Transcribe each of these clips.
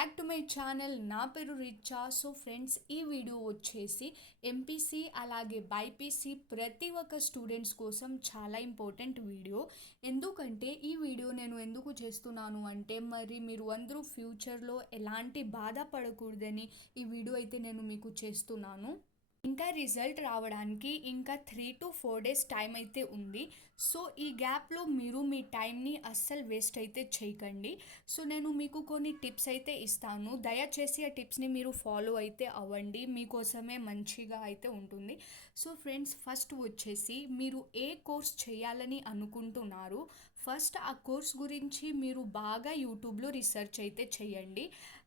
Back to my channel. నా పేరు Richa. So friends, ఈ వీడియో వచ్చేసి ఎంపీసీ అలాగే బైపీసీ ప్రతి ఒక్క స్టూడెంట్స్ కోసం చాలా ఇంపార్టెంట్ వీడియో. ఎందుకంటే ఈ వీడియో నేను ఎందుకు చేస్తున్నాను అంటే, మరి మీరు అందరూ ఫ్యూచర్లో ఎలాంటి బాధపడకూడదని ఈ వీడియో అయితే నేను మీకు చేస్తున్నాను. ఇంకా రిజల్ట్ రావడానికి ఇంకా 3 to 4 డేస్ టైం అయితే ఉంది. సో ఈ గ్యాప్లో మీరు మీ టైంని అస్సలు వేస్ట్ అయితే చేయకండి. సో నేను మీకు కొన్ని టిప్స్ అయితే ఇస్తాను. దయచేసి ఆ టిప్స్ని మీరు ఫాలో అయితే అవ్వండి, మీకోసమే మంచిగా అయితే ఉంటుంది. సో ఫ్రెండ్స్, ఫస్ట్ వచ్చేసి మీరు ఏ కోర్స్ చేయాలని అనుకుంటున్నారు, ఫస్ట్ ఆ కోర్స్ గురించి మీరు బాగా యూట్యూబ్లో రీసెర్చ్ అయితే చేయండి.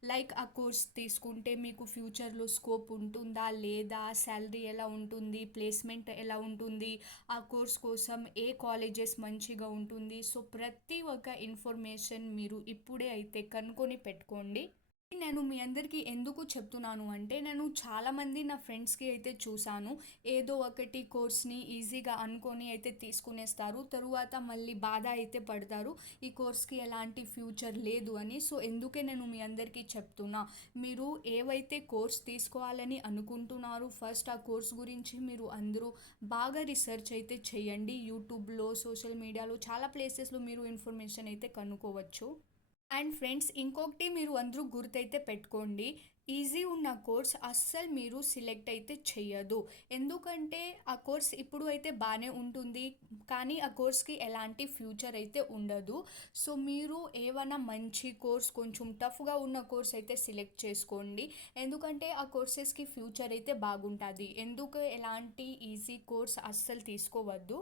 లైక్ ఆ కోర్స్ తీసుకుంటే మీకు ఫ్యూచర్లో స్కోప్ ఉంటుందా లేదా, శాలరీ ఎలా ఉంటుంది, ప్లేస్మెంట్ ఎలా ఉంటుంది, ఆ కోర్స్ కోసం ఏ కాలేజెస్ మంచిగా ఉంటుంది. సో ప్రతి ఒక్క ఇన్ఫర్మేషన్ మీరు ఇప్పుడే అయితే కనుక్కొని పెట్టుకోండి. నేను మీ అందరికీ ఎందుకు చెప్తున్నాను అంటే, నేను చాలామంది నా ఫ్రెండ్స్కి అయితే చూశాను, ఏదో ఒకటి కోర్స్ని ఈజీగా అనుకొని అయితే తీసుకునేస్తారు, తరువాత మళ్ళీ బాధ అయితే పడతారు, ఈ కోర్స్కి ఎలాంటి ఫ్యూచర్ లేదు అని. సో ఎందుకే నేను మీ అందరికీ చెప్తున్నా, మీరు ఏవైతే కోర్స్ తీసుకోవాలని అనుకుంటున్నారో ఫస్ట్ ఆ కోర్స్ గురించి మీరు అందరూ బాగా రీసెర్చ్ అయితే చేయండి. యూట్యూబ్లో, సోషల్ మీడియాలో చాలా ప్లేసెస్లో మీరు ఇన్ఫర్మేషన్ అయితే కనుక్కోవచ్చు. అండ్ ఫ్రెండ్స్, ఇంకొకటి మీరు అందరూ గుర్తైతే పెట్టుకోండి, ఈజీ ఉన్న కోర్స్ అస్సలు మీరు సిలెక్ట్ అయితే చెయ్యదు. ఎందుకంటే ఆ కోర్స్ ఇప్పుడు అయితే బాగానే ఉంటుంది, కానీ ఆ కోర్స్కి ఎలాంటి ఫ్యూచర్ అయితే ఉండదు. సో మీరు ఏమైనా మంచి కోర్స్, కొంచెం టఫ్గా ఉన్న కోర్స్ అయితే సిలెక్ట్ చేసుకోండి. ఎందుకంటే ఆ కోర్సెస్కి ఫ్యూచర్ అయితే బాగుంటుంది. ఎందుకు ఎలాంటి ఈజీ కోర్స్ అస్సలు తీసుకోవద్దు.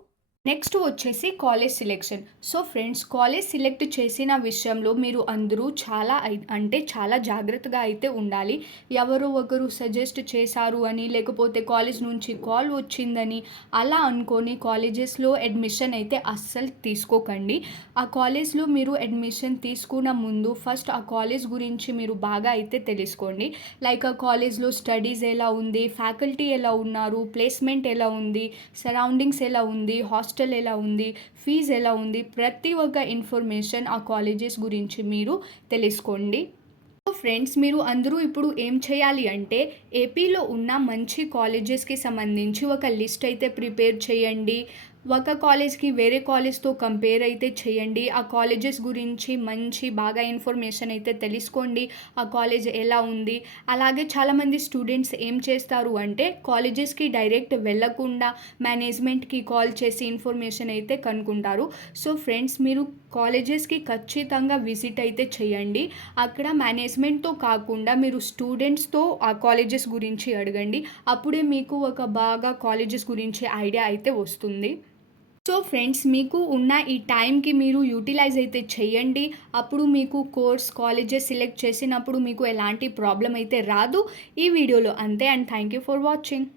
నెక్స్ట్ వచ్చేసి college selection. So friends, college select చేసిన విషయంలో మీరు అందరూ చాలా జాగ్రత్తగా అయితే ఉండాలి. ఎవరో ఒకరు సజెస్ట్ చేశారు అని, లేకపోతే కాలేజ్ నుంచి కాల్ వచ్చిందని అలా అనుకొని కాలేజెస్లో అడ్మిషన్ అయితే అస్సలు తీసుకోకండి. ఆ కాలేజ్లో మీరు అడ్మిషన్ తీసుకున్న ముందు ఫస్ట్ ఆ కాలేజ్ గురించి మీరు బాగా అయితే తెలుసుకోండి. లైక్ ఆ కాలేజ్లో స్టడీస్ ఎలా ఉంది, ఫ్యాకల్టీ ఎలా ఉన్నారు, ప్లేస్మెంట్ ఎలా ఉంది, సరౌండింగ్స్ ఎలా ఉంది, హాస్టల్ ఎలా ఉంది, ఫీజు ఎలా ఉంది, ప్రతి ఒక్క ఇన్ఫర్మేషన్ ఆ కాలేజెస్ గురించి మీరు తెలుసుకోండి. సో ఫ్రెండ్స్, మీరు అందరూ ఇప్పుడు ఏం చేయాలి అంటే, ఏపీలో ఉన్న మంచి కాలేజెస్కి సంబంధించి ఒక లిస్ట్ అయితే ప్రిపేర్ చేయండి. ఒక కాలేజ్కి వేరే కాలేజ్తో కంపేర్ అయితే చేయండి. ఆ కాలేజెస్ గురించి మంచి బాగా ఇన్ఫర్మేషన్ అయితే తెలుసుకోండి, ఆ కాలేజ్ ఎలా ఉంది. అలాగే చాలామంది స్టూడెంట్స్ ఏం చేస్తారు అంటే, కాలేజెస్కి డైరెక్ట్ వెళ్ళకుండా మేనేజ్మెంట్కి కాల్ చేసి ఇన్ఫర్మేషన్ అయితే కనుక్కుంటారు. సో ఫ్రెండ్స్, మీరు కాలేజెస్కి ఖచ్చితంగా విజిట్ అయితే చేయండి. అక్కడ మేనేజ్మెంట్తో కాకుండా మీరు స్టూడెంట్స్తో ఆ కాలేజెస్ గురించి అడగండి. అప్పుడే మీకు ఒక బాగా కాలేజెస్ గురించి ఐడియా అయితే వస్తుంది. సో ఫ్రెండ్స్, మీకు ఉన్న ఈ టైంకి మీరు యూటిలైజ్ అయితే చేయండి. అప్పుడు మీకు కోర్స్, కాలేజెస్ సెలెక్ట్ చేసినప్పుడు మీకు ఎలాంటి ప్రాబ్లం అయితే రాదు. ఈ వీడియోలో అంతే. And thank you for watching.